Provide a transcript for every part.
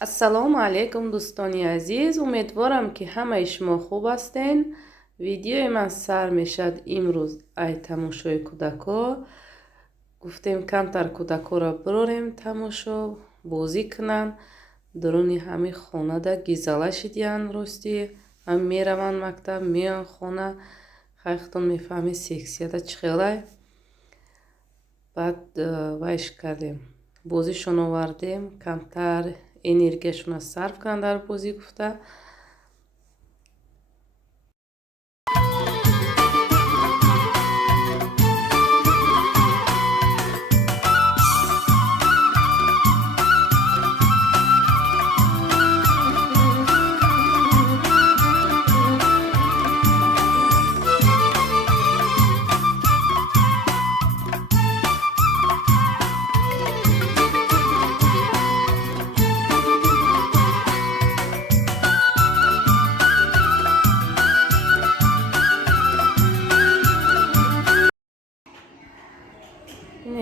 ассалому алайкум дӯстони азиз, умедворам ки ҳамаи шумо хуб ҳастен. Видеои ман сар мешавад имрӯз ай тамошои кӯдако. Гуфтем камтар кӯдакоро бирорем тамошо бозӣ кунанд. Дуруни ҳамин хонада гизала шидиянд. Рости ҳам мераванд мактаб, меоянд хона. хайхтон мефаҳмед сексияда чӣ хелай. Баъд вайш кардем, бозишон овардем, камтар энергияшона сарф кунанд дар бозӣ гуфта.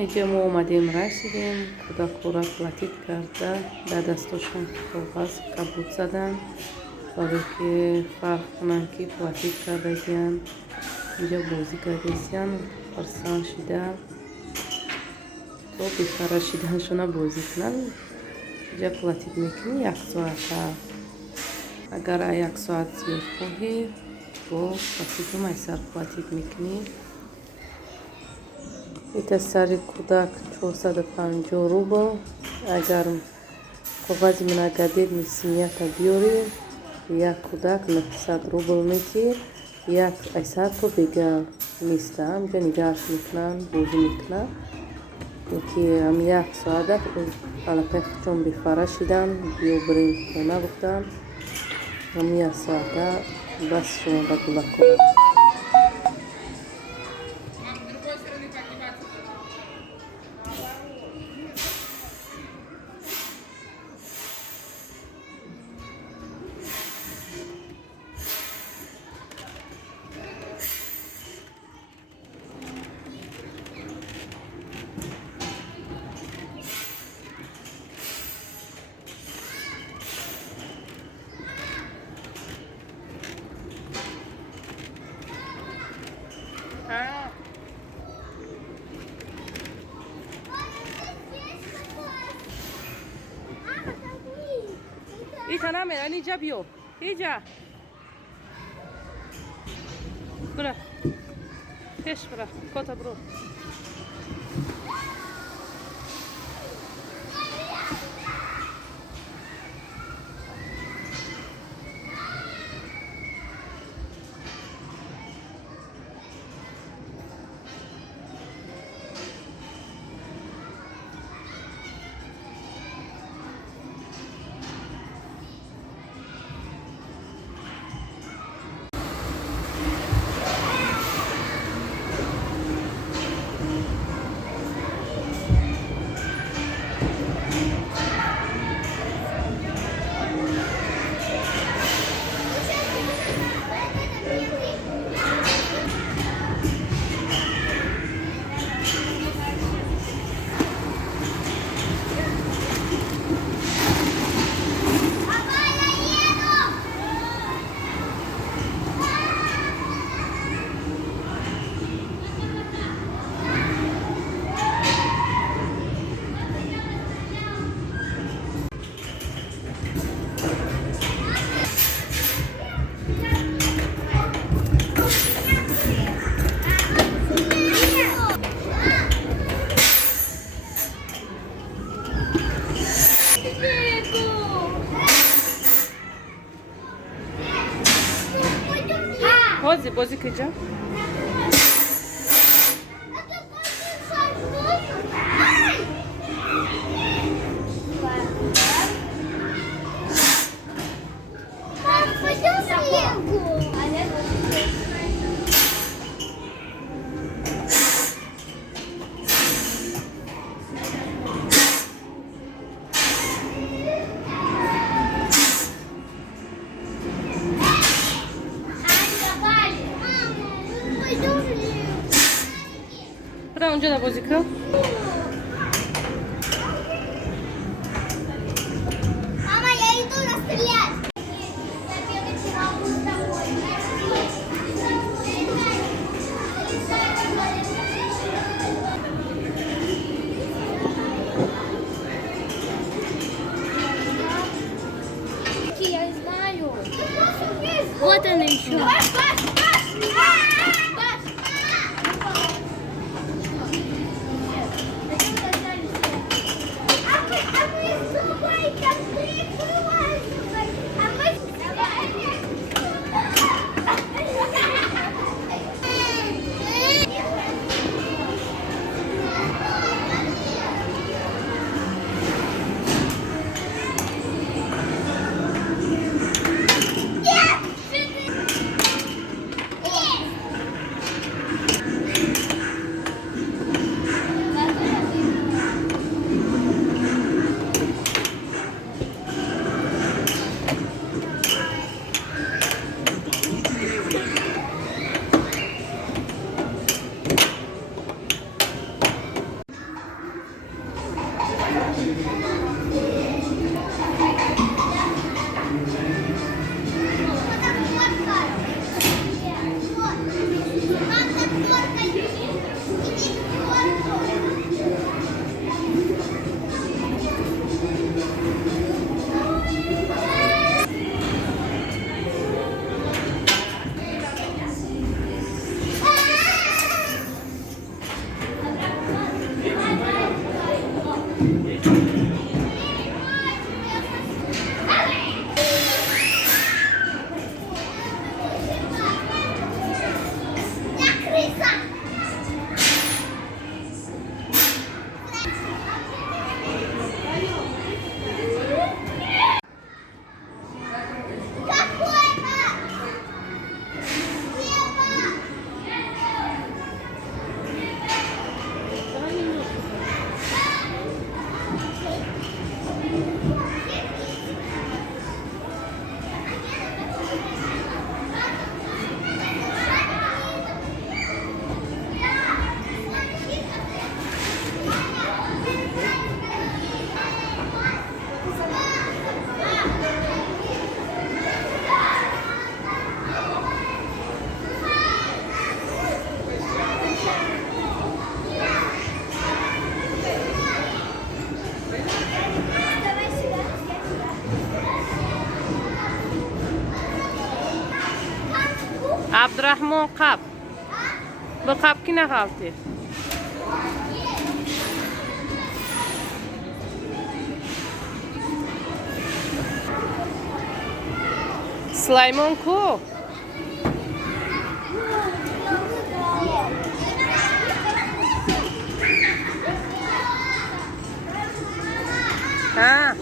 اینجا ما اومدیم رسیدیم. کودک‌ها پلاتیت کرده در دستاشون کاغذ کبوت زدن برای که فرق کنن که پلاتیت کرده گیان. اینجا بازی کرده گیان پرسان شده تو بهتر شدنشون بازی کنن. اینجا پلاتیت میکنی 1 ساعت. اگر 1 ساعت میخواهی با پلاتیت میسر پلاتیت میکنی. ایتا سری کودک 450 روبل. اگر کاغذی منگدید میسمیت بیاری یک کودک 900 روبل میتی. یک ایسر تو دیگه نیسته همجا نگاش میکنن بوزی میکنن که هم 1 ساعت علقه چون بفره شدن بیو بریم خونه گفتن هم 1 ساعت بس شما بگوله کنن. ایتا نمیره اینجا بیو اینجا برو پیش برو کتا برو. بازی کجا؟ اونجا در بازی کن. Вот она еще. Abdurahmon qab. Bu qabgina qalti. Sulaymon ku. Ha.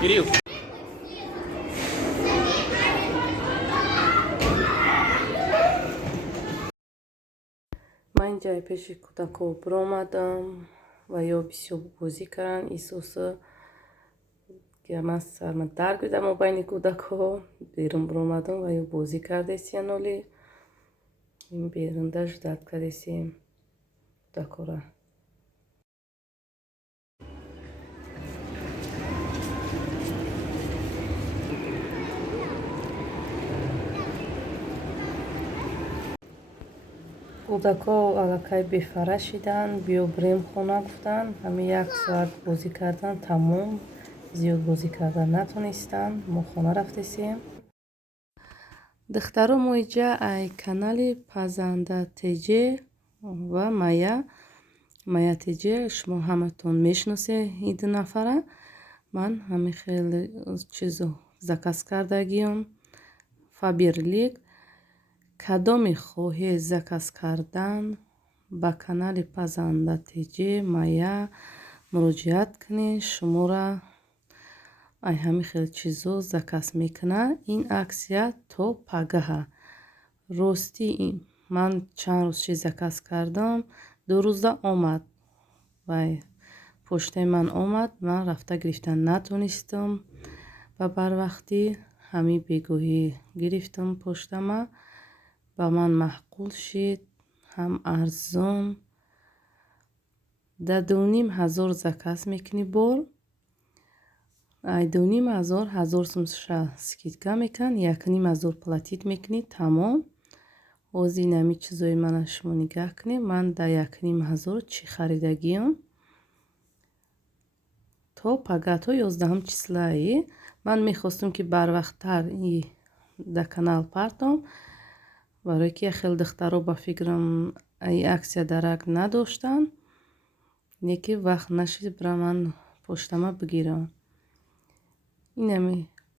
Giriyor. من اینجا پیش کودکو برآمدم و یا بسیار بازی کردن ایسوس که من سرم در گیردم و بین کودکو بیرون برآمدم و یا بازی کرده سیانولی این بیرون در جدت کرده سیم کودکو را кӯдако аллакай бефара шидан биё бирем хона гуфтанд ҳамин 1 соат бозӣ кардан тамом зиёд бозӣ кардан натонистанд мо хона рафтесем духтару моиҷа ай канали пазанда тж ва мая тж шумо ҳаматон мешиносед ин ду нафара ман ҳамин хеле чизо заказ кардагиам фаберлик кадоме хоҳед заказ кардан ба канали пазанда тж мая муроҷиат кунед шуморо ай ҳамин хел чизо заказ мекуна ин аксия то пагаҳа ростӣ ман чанд рӯз чиз заказ кардам 2 рӯза омад вай почтаи ман омад ман рафта гирифтан натонистам ба барвақтӣ ҳамин бегоҳӣ гирифтам поштама ба ман маъқул шид ҳам арзон 2,500 заказ мекунӣ бор ай 2,500 сум скидка мекунанд 1,500 платит мекунӣ тамом ҳозир ҳамин чизои мана шумо нигаҳ кунед ман да 1,500 чӣ харидагиам то пагаҳто 11 числаи ман мехостам ки барвақттар дар канал партом, барое ки хеле духтаро ба фикрам ай аксия дарак надоштанд, не ки вақт нашид бара ман поштама бигирам. Инами